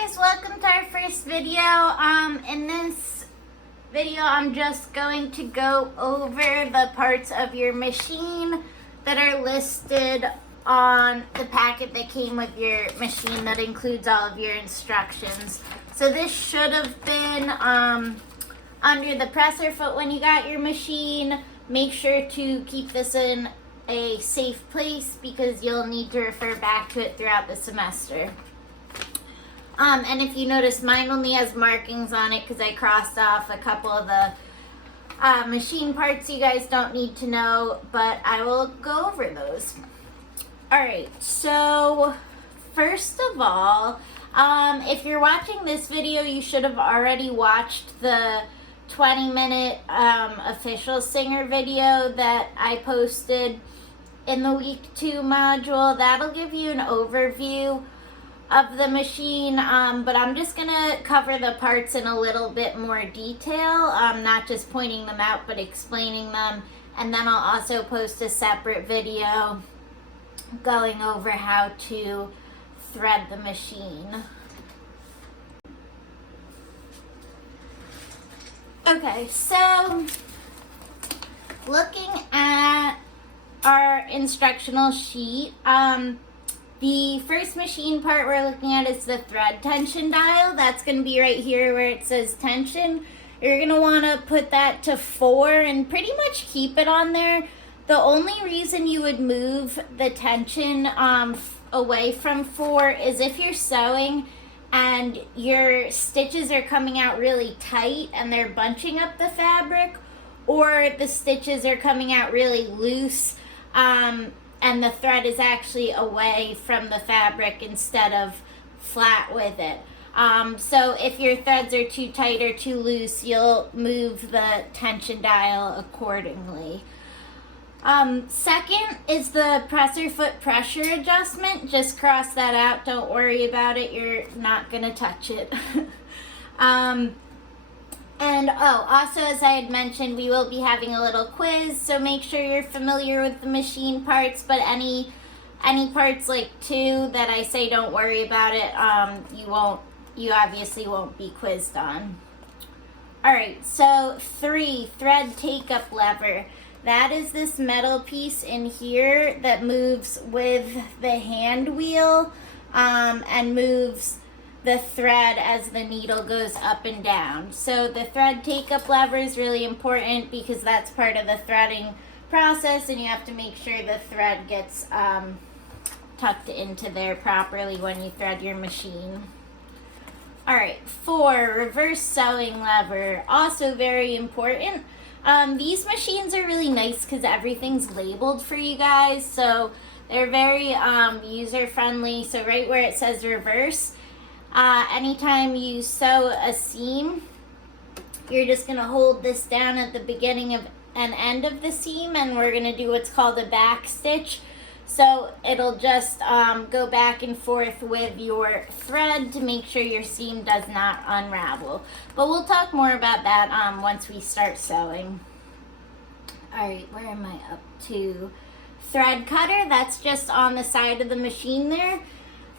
guys, welcome to our first video. In this video I'm just going to go over the parts of your machine that are listed on the packet that came with your machine that includes all of your instructions. So this should have been under the presser foot when you got your machine. Make sure to keep this in a safe place because you'll need to refer back to it throughout the semester. And if you notice, mine only has markings on it because I crossed off a couple of the machine parts you guys don't need to know, but I will go over those. Alright, so first of all, if you're watching this video, you should have already watched the 20-minute official singer video that I posted in the week 2 module. That'll give you an overview of the machine, but I'm just gonna cover the parts in a little bit more detail, not just pointing them out but explaining them, and then I'll also post a separate video going over how to thread the machine. Okay, so looking at our instructional sheet, the first machine part we're looking at is the thread tension dial. That's going to be right here where it says tension. You're going to want to put that to 4 and pretty much keep it on there. The only reason you would move the tension away from 4 is if you're sewing and your stitches are coming out really tight and they're bunching up the fabric, or the stitches are coming out really loose and the thread is actually away from the fabric instead of flat with it. So if your threads are too tight or too loose, you'll move the tension dial accordingly. Second is the presser foot pressure adjustment. Just cross that out. Don't worry about it. You're not going to touch it. And also, as I had mentioned, we will be having a little quiz, so make sure you're familiar with the machine parts, but any parts like 2 that I say don't worry about it, you obviously won't be quizzed on. Alright, so 3, thread take-up lever. That is this metal piece in here that moves with the hand wheel and moves the thread as the needle goes up and down. So the thread take-up lever is really important because that's part of the threading process, and you have to make sure the thread gets tucked into there properly when you thread your machine. Alright, 4, reverse sewing lever, also very important. These machines are really nice because everything's labeled for you guys, so they're very user-friendly. So right where it says reverse, anytime you sew a seam, you're just going to hold this down at the beginning of an end of the seam, and we're going to do what's called a back stitch. So it'll just go back and forth with your thread to make sure your seam does not unravel. But we'll talk more about that once we start sewing. Alright, where am I up to? Thread cutter, that's just on the side of the machine there.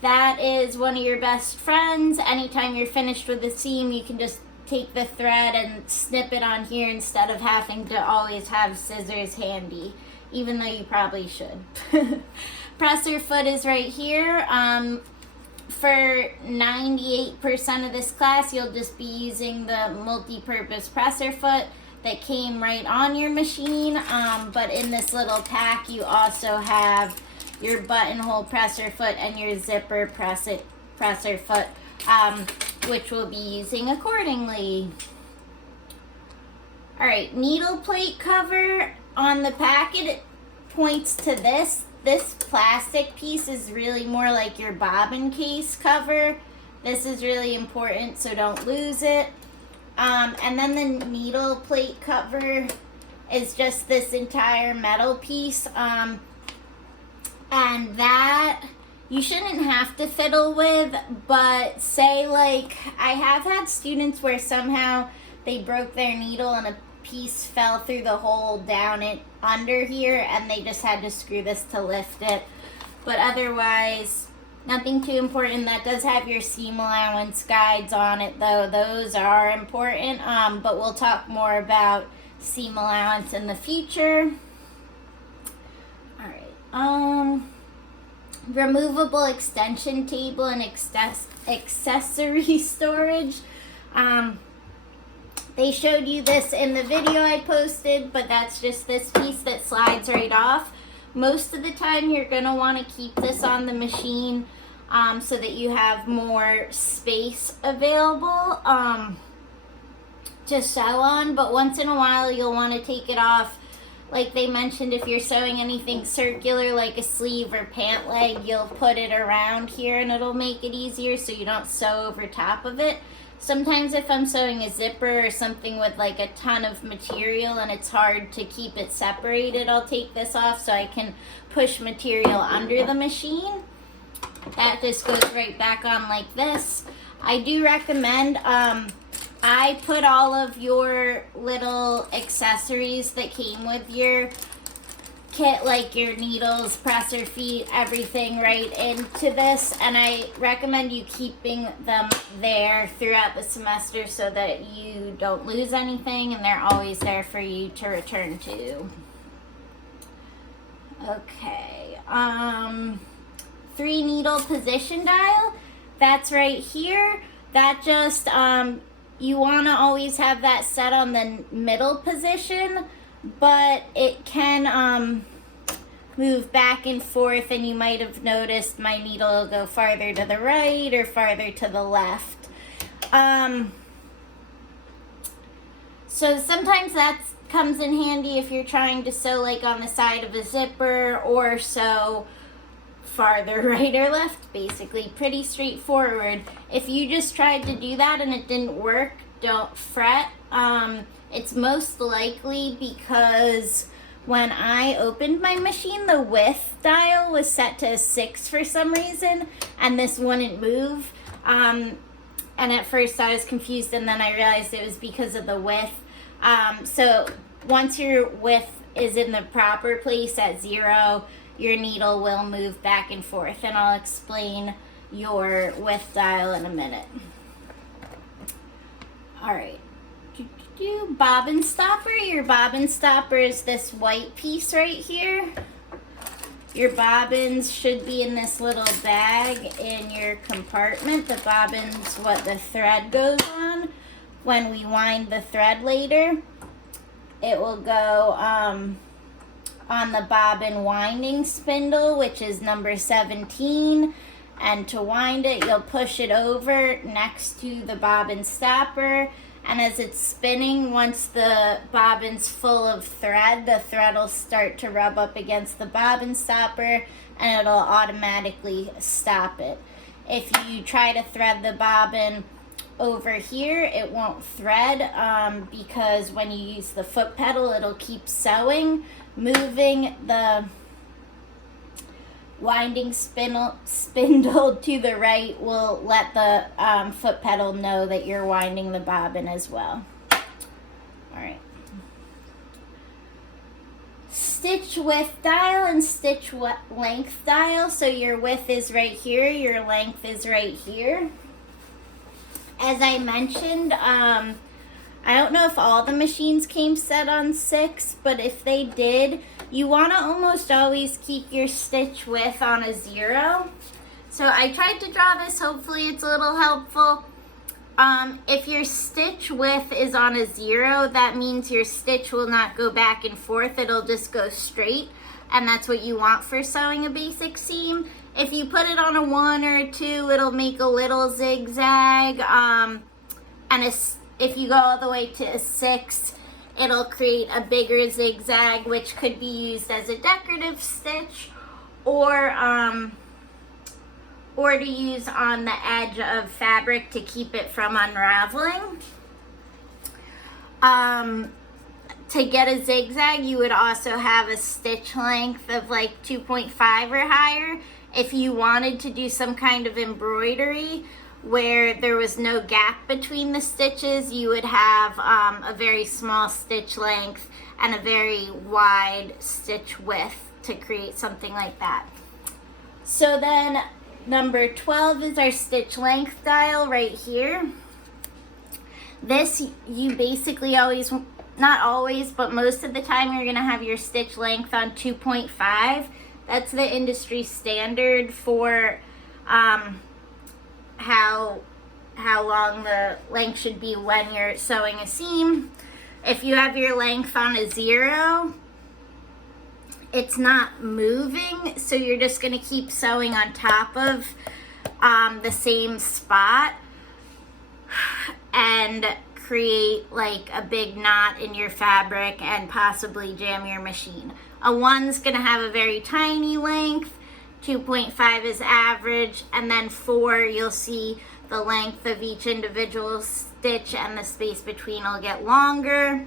That is one of your best friends. Anytime you're finished with the seam, you can just take the thread and snip it on here instead of having to always have scissors handy, even though you probably should. Presser foot is right here. For 98% of this class, you'll just be using the multi-purpose presser foot that came right on your machine. But in this little pack, you also have your buttonhole presser foot and your zipper presser foot, which we'll be using accordingly. Alright, needle plate cover. On the packet, it points to this. This plastic piece is really more like your bobbin case cover. This is really important, so don't lose it. And then the needle plate cover is just this entire metal piece. And that you shouldn't have to fiddle with, but say like I have had students where somehow they broke their needle and a piece fell through the hole down it under here and they just had to screw this to lift it. But otherwise Nothing too important. That does have your seam allowance guides on it though. Those are important, but we'll talk more about seam allowance in the future. Alright, removable extension table and accessory storage. They showed you this in the video I posted, but that's just this piece that slides right off. Most of the time you're going to want to keep this on the machine so that you have more space available to sew on, but once in a while you'll want to take it off. Like they mentioned, if you're sewing anything circular like a sleeve or pant leg, you'll put it around here and it'll make it easier so you don't sew over top of it. Sometimes if I'm sewing a zipper or something with like a ton of material and it's hard to keep it separated, I'll take this off so I can push material under the machine. That just goes right back on like this. I do recommend, I put all of your little accessories that came with your kit, like your needles, presser feet, everything right into this, and I recommend you keeping them there throughout the semester so that you don't lose anything and they're always there for you to return to. Okay, 3 needle position dial, that's right here. That just, you want to always have that set on the middle position, but it can move back and forth, and you might have noticed my needle will go farther to the right or farther to the left. So sometimes that comes in handy if you're trying to sew like on the side of a zipper or sew farther right or left, basically. Pretty straightforward. If you just tried to do that and it didn't work, don't fret. It's most likely because when I opened my machine, the width dial was set to a 6 for some reason, and this wouldn't move. And at first I was confused, and then I realized it was because of the width. So once your width is in the proper place at 0, your needle will move back and forth, and I'll explain your width dial in a minute. Alright, bobbin stopper. Your bobbin stopper is this white piece right here. Your bobbins should be in this little bag in your compartment. The bobbin's what the thread goes on. When we wind the thread later, it will go on the bobbin winding spindle, which is number 17, and to wind it you'll push it over next to the bobbin stopper, and as it's spinning, once the bobbin's full of thread, the thread will start to rub up against the bobbin stopper and it'll automatically stop it. If you try to thread the bobbin over here, it won't thread because when you use the foot pedal, it'll keep sewing. Moving the winding spindle to the right will let the foot pedal know that you're winding the bobbin as well. Alright. Stitch width dial and stitch length dial. So your width is right here, your length is right here. As I mentioned, I don't know if all the machines came set on 6, but if they did, you want to almost always keep your stitch width on a 0. So I tried to draw this, hopefully it's a little helpful. If your stitch width is on a 0, that means your stitch will not go back and forth, it'll just go straight, and that's what you want for sewing a basic seam. If you put it on a 1 or a 2, it'll make a little zigzag, if you go all the way to a 6, it'll create a bigger zigzag, which could be used as a decorative stitch or to use on the edge of fabric to keep it from unraveling. To get a zigzag, you would also have a stitch length of like 2.5 or higher. If you wanted to do some kind of embroidery where there was no gap between the stitches, you would have a very small stitch length and a very wide stitch width to create something like that. So then Number 12 is our stitch length dial right here. This, you basically always, not always, but most of the time you're gonna have your stitch length on 2.5. That's the industry standard for how long the length should be when you're sewing a seam. If you have your length on a 0, it's not moving, so you're just going to keep sewing on top of the same spot and create like a big knot in your fabric and possibly jam your machine. A 1's going to have a very tiny length, 2.5 is average, and then 4, you'll see the length of each individual stitch and the space between will get longer.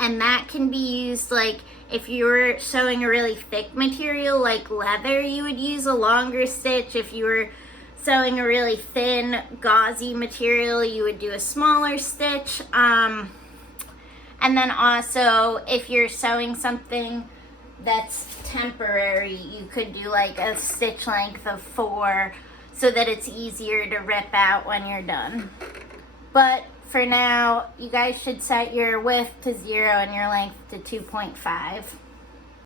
And that can be used, like if you were sewing a really thick material like leather, you would use a longer stitch. If you were sewing a really thin gauzy material, you would do a smaller stitch. And then also if you're sewing something that's temporary, you could do like a stitch length of 4 so that it's easier to rip out when you're done. But for now, you guys should set your width to 0 and your length to 2.5.